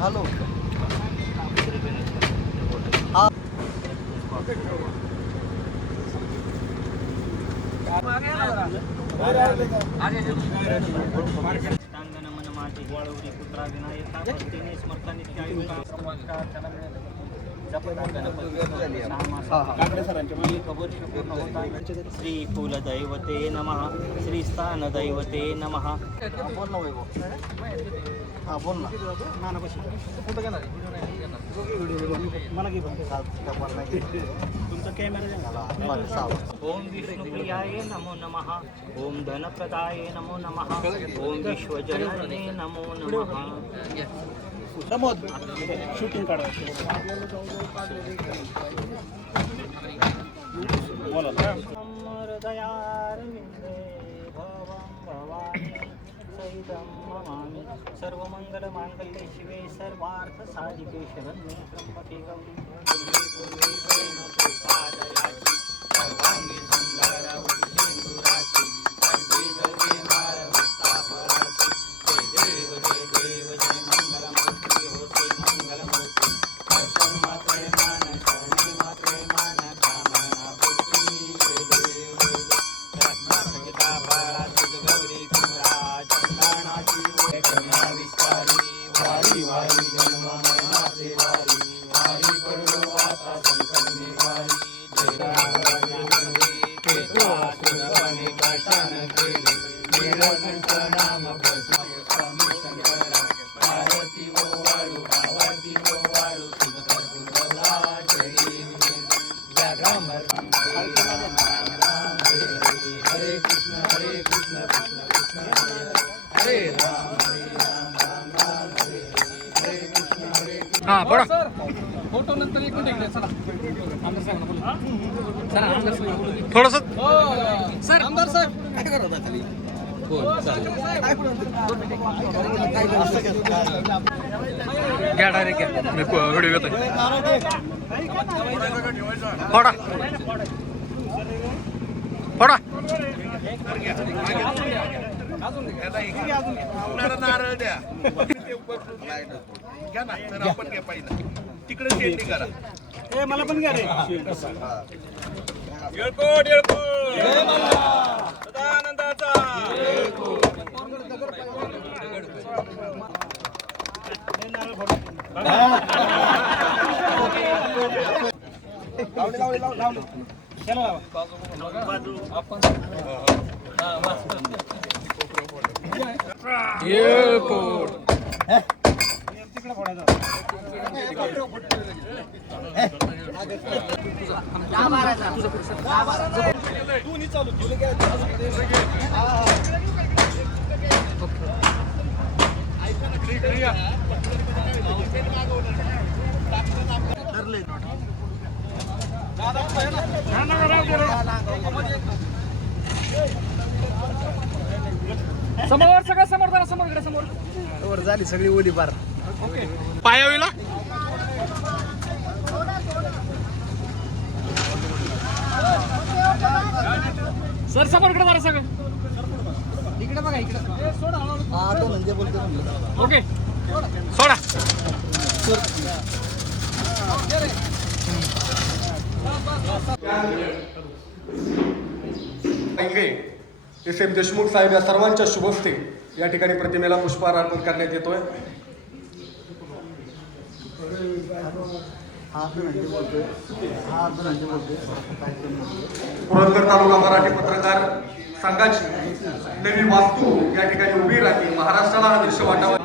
Hello कांदन मन माझे गौरी पुत्रा विनायका ಮಾರ್ಗನ ಮನ ಮಾಡಿ ಒಳಗೆ ಕುತ್ರ ವಿನಾಯಕ ಸ್ಮರ್ಥ ನಿತ್ಯ श्री कुलदैवते नमः श्री नमः बोल ना वैभव बोल ना घेणार मला तुमचा कॅमेरा ओम विष्णुप्रियाय नमो नमः ओम धनप्रदाय नमो नमः ओम विश्वजनने नमो नमः प्रमोद. शूटिंग काढायचं भवं भवानी सर्वमङ्गलमाङ्गल्ये शिवे सर्वार्थसाधिके शरण्ये त्र्यम्बके गौरी. चला. आमदार साहेब बोलू दे. थोडस हो सर आमदार साहेब. काय करत घ्या डायरेक्ट घ्या मी व्हिडिओ फोडा. फोडा. नारळ द्या घ्या ना तर आपण घ्या तिकडे करा मला पण घ्या रे. येळकोट येळकोट. सदानंदाचा लावले लावले लावले लावले त्याला लावा तिकडे फोडायचा समोर सगळं समोर जरा समोर इकडे समोर. वर झाली सगळी ओली बार पायावीला सर समोर इकडे जरा सगळं इकडे बघा इकडे हा तो म्हणजे बोलतो म्हणलं ओके. सोडा. एस एम देशमुख साहेब या सर्वांच्या शुभस्ते या ठिकाणी प्रतिमेला पुष्पहार अर्पण करण्यात येतोय. हा म्हणजे बोलतोय हा म्हणजे बोलतोय पुरंदर तालुका मराठी पत्रकार संघाची नवी वास्तू या ठिकाणी उभी राहते. महाराष्ट्राला हा दृश्य वाटावा.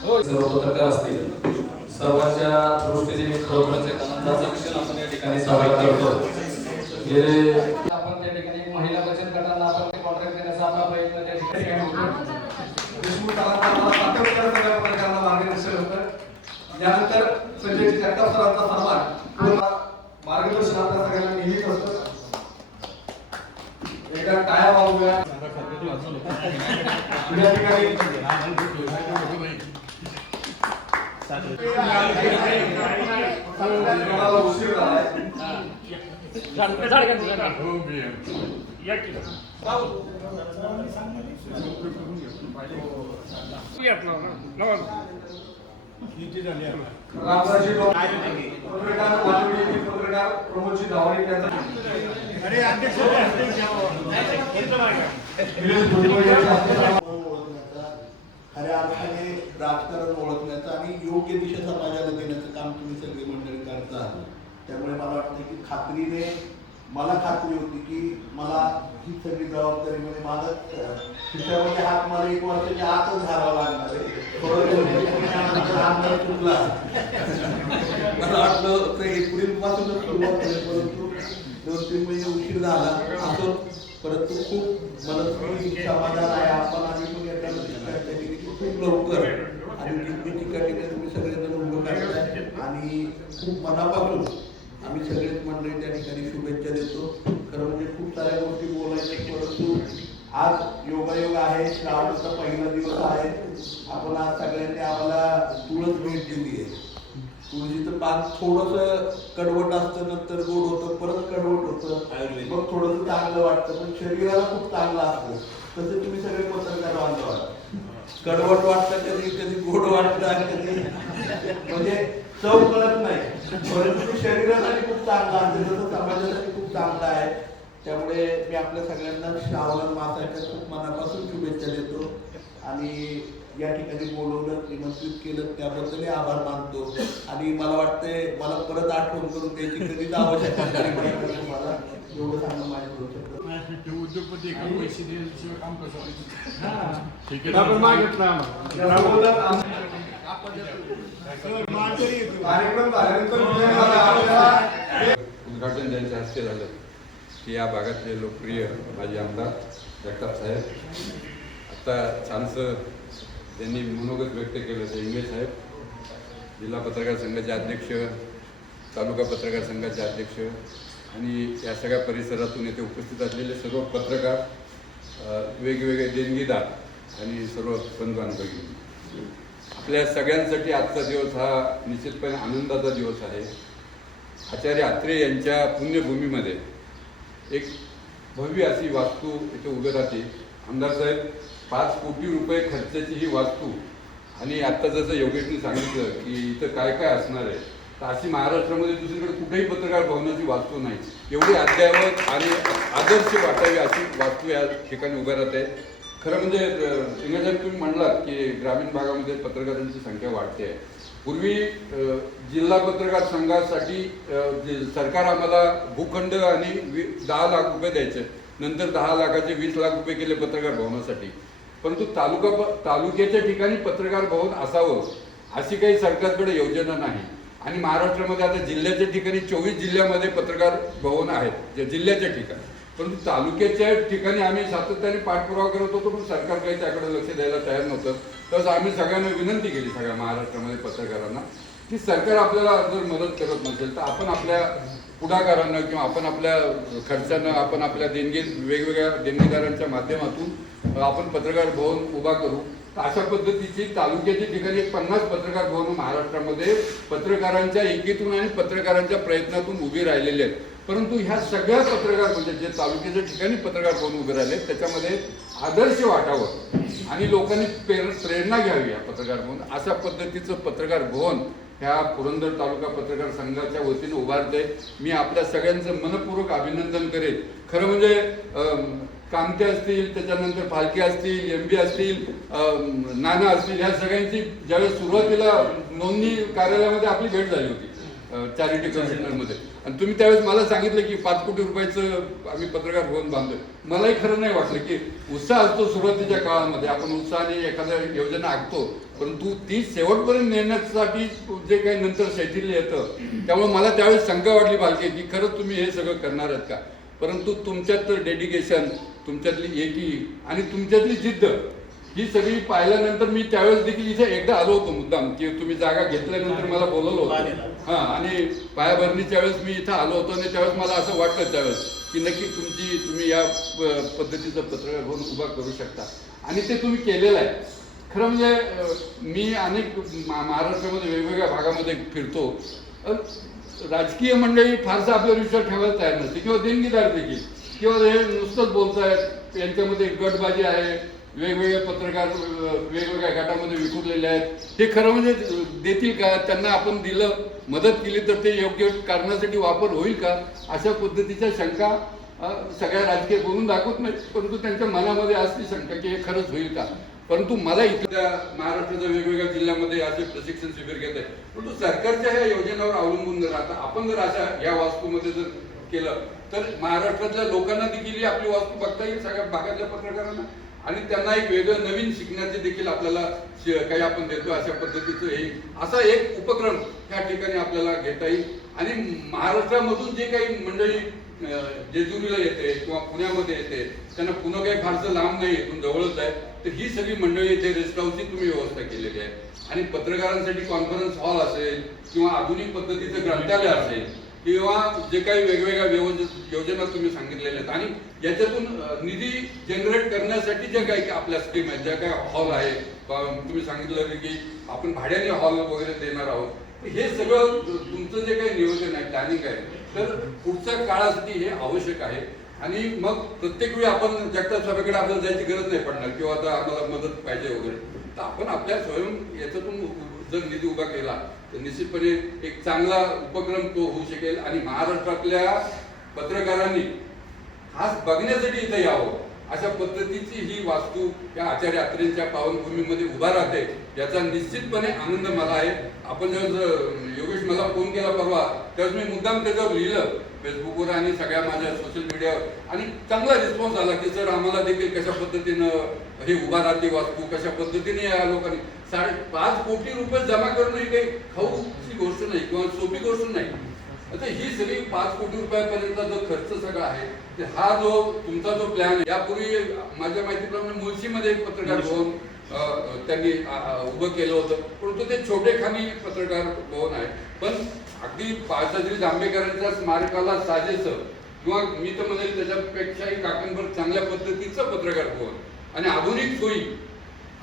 हो, सर्व पत्रकार असतील सर्वांच्या दृष्टीने खरोखरच एक आनंदाचा क्षण आपण या ठिकाणी साजरा करतो गेले आपण त्या ठिकाणी एक महिला बचत गटांना आपण ते कॉन्ट्रॅक्ट देण्याचा आपला प्रयत्न त्या ठिकाणी होतो देशमुख साहेबांना सातत्यानं सगळ्या पत्रकारांना मार्गदर्शन यानंतर संजय जगताप सरांचा सन्मान मार्गदर्शन आपल्या सगळ्यांना एकदा टाळ्या या ठिकाणी उशीर झालाय रामराजे पत्रकार प्रमोदजी खऱ्या अर्थाने राजकारण ओळखण्याचं आणि योग्य दिशा समाजाला देण्याचं काम तुम्ही सगळी मंडळी करता. त्यामुळे मला वाटतं की खात्रीने मला खात्री होती की मला ही सगळी जबाबदारी म्हणजे माझं अं, खिशामध्ये हात मला एक वर्षाच्या आतच घालावा लागणार आहे. आमदार मला वाटलं सुरुवात परंतु दोन तीन महिने उशीर झाला. असो परंतु खूप मनस्वी समाधान आहे. आपण आम्ही पण खूप लवकर आणि किती तुम्ही सगळेजण उभं करताय. आणि खूप मनापासून आम्ही सगळेच मंडळी त्या ठिकाणी शुभेच्छा देतो. खरं म्हणजे खूप साऱ्या गोष्टी बोलायच्या परंतु आज योगायोग आहे श्रावणाचा पहिला दिवस आहे. आपण आज सगळ्यांनी आम्हाला तुळस भेट दिली आहे. तुळशीचं पान थोडस कडवट असतं नंतर गोड होतं परत कडवट होतं. मग थोडस चांगलं वाटतं. पण शरीराला खूप चांगलं असतं. तसे तुम्ही सगळे पत्रकार बांधव. कडवट वाटतं कधी कधी गोड वाटतं आणि कधी. म्हणजे चव कळत नाही. परंतु ते शरीरासाठी खूप चांगलं असतं तसं समाजासाठी खूप चांगलं आहे. त्यामुळे मी आपल्या सगळ्यांना श्रावण मासाच्या खूप मनापासून शुभेच्छा देतो. आणि या ठिकाणी बोलवलं निमंत्रित केलं त्याबद्दलही आभार मानतो. आणि मला वाटतंय मला परत आठवण करून द्यायची कधीच आवश्यकता नाही पडणार तुम्हाला एवढं सांगणं माझ्या करू शकतो उद्योगपती एका पैसे काम कसं उद्घाटन त्यांच्या हस्ते झालं की या भागातले लोकप्रिय माजी आमदार जगताप साहेब. आता छानसं त्यांनी मनोगत व्यक्त केलं ते इंगे साहेब. जिल्हा पत्रकार संघाचे अध्यक्ष तालुका पत्रकार संघाचे अध्यक्ष आणि या सगळ्या परिसरातून येथे उपस्थित असलेले सर्व पत्रकार वेगवेगळे देणगीदार आणि सर्व बंधुबांधवी. आपल्या सगळ्यांसाठी आजचा दिवस हा निश्चितपणे आनंदाचा दिवस आहे. आचार्य अत्रे यांच्या पुण्यभूमीमध्ये एक भव्य अशी वास्तू इथे उभी राहते. आमदार साहेब पाच कोटी रुपये खर्चाची ही वास्तू आणि आत्ता जसं योगेशने सांगितलं की इथं काय काय असणार आहे तर अशी महाराष्ट्रामध्ये दुसरीकडे कुठेही पत्रकार भवनाची वास्तू नाही. एवढी अद्ययावत आणि आदर्श वाटावी अशी वास्तू या ठिकाणी उभ्या राहते. खरं म्हणजे सिंगासाहेब तुम्ही म्हणलात की ग्रामीण भागामध्ये पत्रकारांची संख्या वाढते आहे. पूर्वी जिल्हा पत्रकार संघासाठी सरकार आम्हाला भूखंड आणि वी- दहा लाख रुपये द्यायचे. नंतर दहा लाखाचे वीस लाख रुपये केले पत्रकार भवनासाठी. परंतु तालुका प- तालुक्याच्या ठिकाणी पत्रकार भवन असावं अशी काही सरकारकडे योजना नाही. आणि महाराष्ट्रामध्ये आता जिल्ह्याच्या ठिकाणी चोवीस जिल्ह्यामध्ये पत्रकार भवन आहेत जे जिल्ह्याच्या ठिकाणी. परंतु तालुक्याच्या ठिकाणी आम्ही सातत्याने पाठपुरावा करत होतो पण सरकार काही त्याकडे लक्ष द्यायला तयार नव्हतं. तसं आम्ही सगळ्यांना विनंती केली सगळ्या महाराष्ट्रामध्ये पत्रकारांना की सरकार आपल्याला जर मदत करत नसेल तर आपण आपल्या पुढाकारांना किंवा आपण आपल्या खर्चानं आपण आपल्या देणगी वेगवेगळ्या देणगीदारांच्या माध्यमातून आपण पत्रकार भवन उभा करू. अशा पद्धतीची तालुक्याच्या ठिकाणी एक पन्नास पत्रकार भवन महाराष्ट्रामध्ये पत्रकारांच्या एकीतून आणि पत्रकारांच्या प्रयत्नातून उभी राहिलेले आहेत. परंतु ह्या सगळ्या पत्रकार म्हणजे जे तालुक्याच्या ठिकाणी पत्रकार बनून उभे राहिले त्याच्यामध्ये आदर्श वाटावं आणि लोकांनी प्रेरणा घ्यावी या पत्रकार भवन अशा पद्धतीचं पत्रकार भवन ह्या पुरंदर तालुका पत्रकार संघाच्या वतीने उभारते मी आपल्या सगळ्यांचं मनपूर्वक अभिनंदन करेन खरं म्हणजे कामते असतील त्याच्यानंतर फालके असतील एम बी असतील नाना असतील ह्या सगळ्यांची ज्यावेळेस सुरुवातीला नोंदणी कार्यालयामध्ये आपली भेट झाली होती चॅरिटी कन्सेंटरमध्ये आणि तुम्ही त्यावेळेस मला सांगितलं की पाच कोटी रुपयाचं आम्ही पत्रकार भवन बांधलोय. मलाही खरं नाही वाटलं की उत्साह असतो सुरुवातीच्या काळामध्ये. आपण उत्साहाने एखाद्या योजना आखतो परंतु ती शेवटपर्यंत नेण्यासाठी जे काही नंतर शैथिल्य येतं त्यामुळे मला त्यावेळेस शंका वाटली पाहिजे की खरंच तुम्ही हे सगळं करणार आहात का? परंतु तुमच्यात तर डेडिकेशन तुमच्यातली एकी आणि तुमच्यातली जिद्द ही सगळी पाहिल्यानंतर मी त्यावेळेस देखील इथे एकदा आलो होतो मुद्दाम की तुम्ही जागा घेतल्यानंतर मला बोलवलं होतं. हा आणि पायाभरणीच्या वेळेस मी इथं आलो होतो आणि त्यावेळेस मला असं वाटलं त्यावेळेस की नक्की तुमची तुम्ही या पद्धतीचं पत्रकार भवन उभा करू शकता. आणि ते तुम्ही केलेलं आहे. खरं म्हणजे मी अनेक महाराष्ट्रामध्ये वेगवेगळ्या भागामध्ये फिरतो. राजकीय मंडळी फारसा आपल्यावर विश्वास ठेवायला तयार नसते. किंवा देणगीदार देखील. किंवा हे नुसतंच बोलतायत यांच्यामध्ये गटबाजी आहे वेगवेगळे पत्रकार वेगवेगळ्या गटामध्ये विखुरलेले आहेत. हे खरं म्हणजे देतील का? त्यांना आपण दिलं मदत केली तर ते योग्य कारणासाठी वापर होईल का? अशा पद्धतीच्या शंका सगळ्या राजकीय बोलून दाखवत नाही परंतु त्यांच्या मनामध्ये असते शंका की हे खरंच होईल का? परंतु मला इथल्या महाराष्ट्राच्या वेगवेगळ्या जिल्ह्यामध्ये असे प्रशिक्षण शिबिर घेत आहे परंतु सरकारच्या ह्या योजनेवर अवलंबून जर राहता आपण जर अशा या वास्तूमध्ये जर केलं तर महाराष्ट्रातल्या लोकांना देखील आपली वास्तू बघता येईल सगळ्या भागातल्या पत्रकारांना? आणि त्यांना एक वेगळं नवीन शिकण्याचे देखील आपल्याला काही आपण देतो अशा पद्धतीचं हे असा एक उपक्रम ह्या ठिकाणी आपल्याला घेता येईल. आणि महाराष्ट्रामधून जे काही मंडळी जेजुरीला येते किंवा पुण्यामध्ये येते त्यांना पुन्हा काही फारसं लांब नाही इथून जवळच आहे. तर ही सगळी मंडळी इथे रेस्ट हाऊसची तुम्ही व्यवस्था केलेली आहे. आणि पत्रकारांसाठी कॉन्फरन्स हॉल असेल किंवा आधुनिक पद्धतीचं ग्रंथालय असेल किंवा जे काही वेगवेगळ्या योजना तुम्ही सांगितलेल्या आहेत. आणि याच्यातून निधी जनरेट करण्यासाठी ज्या काही आपल्या स्कीम आहेत ज्या काही हॉल आहे तुम्ही सांगितलं की आपण भाड्याने हॉल वगैरे देणार आहोत. हे सगळं तुमचं जे काही नियोजन आहे प्लॅनिंग आहे तर पुढच्या काळासाठी हे आवश्यक आहे. आणि मग प्रत्येक वेळी आपण जगताप साहेबाकडे आपल्याला जायची गरज नाही पडणार किंवा आता आम्हाला मदत पाहिजे वगैरे. तर आपण आपल्या स्वयं याच्यातून जर निधी उभा केला तर निश्चितपणे एक चांगला उपक्रम तो होऊ शकेल. आणि महाराष्ट्रातल्या पत्रकारांनी खास बघण्यासाठी इथं यावं अशा पद्धतीची ही वास्तू या आचार्य अत्रेंच्या पावनभूमीमध्ये उभा राहते याचा निश्चितपणे आनंद मला आहे. आपण जर योगेश मला फोन केला परवा त्यावेळेस मी मुद्दाम त्याच्यावर लिहिलं फेसबुकवर आणि सगळ्या माझ्या सोशल मीडियावर. आणि चांगला रिस्पॉन्स आला की सर आम्हाला देखील कशा पद्धतीनं हे उभा राहते वास्तू कशा पद्धतीने या लोकांनी? साडे पाच कोटी रुपये जमा करणं ही काही खाऊची गोष्ट नाही किंवा सोपी गोष्ट नाही. आता ही सगळी पाच कोटी रुपयापर्यंतचा जो खर्च सगळा आहे ते हा जो तुमचा जो प्लॅन यापूर्वी माझ्या माहितीप्रमाणे मुळशीमध्ये एक पत्रकार भवन त्यांनी उभं केलं होतं. परंतु ते छोटे खानी पत्रकार भवन आहे. पण अगदी बाळशास्त्री जांभेकरांच्या स्मारकाला साजेस किंवा मी तर म्हणेल त्याच्यापेक्षाही काकणभर चांगल्या पद्धतीचं पत्रकार भवन. आणि आधुनिक सोयी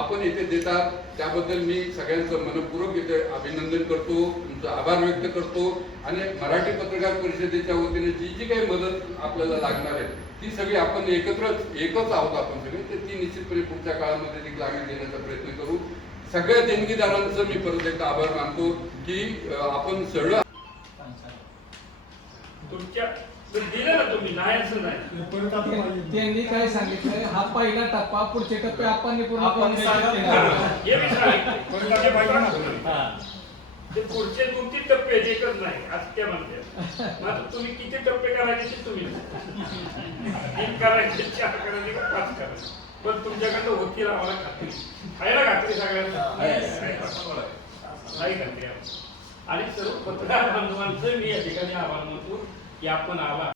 आपण इथे देतात त्याबद्दल मी सगळ्यांचं मनपूर्वक इथे अभिनंदन करतो तुमचा आभार व्यक्त करतो. आणि मराठी पत्रकार परिषदेच्या वतीने जी जी काही मदत आपल्याला लागणार आहे ती सगळी आपण एकत्रच एकच आहोत आपण सगळे तर ती निश्चितपणे पुढच्या काळामध्ये देखील आम्ही देण्याचा प्रयत्न करू. सगळ्या देणगीदारांचं मी परत एकदा आभार मानतो की आपण सगळं तुमच्या दिलं ना तुम्ही नाही. असं नाही त्यांनी काय सांगितलंय हा पहिला टप्पा पुढचे टप्पे आपण पूर्ण करून हे सांगितलं. ते पुढचे दोन तीन टप्पे आहेत, एकच नाही असं तुम्ही किती टप्पे करायचे ते तुम्ही तीन करायचे चार करायचे का पाच करायचे? पण तुमच्याकडनं होतील आम्हाला खात्री. आहे ना खात्री सगळ्यांना? नाही खात्री आहे. आणि सर्व पत्रकार बांधवांचं मी या ठिकाणी आभार मानतो की आपण आला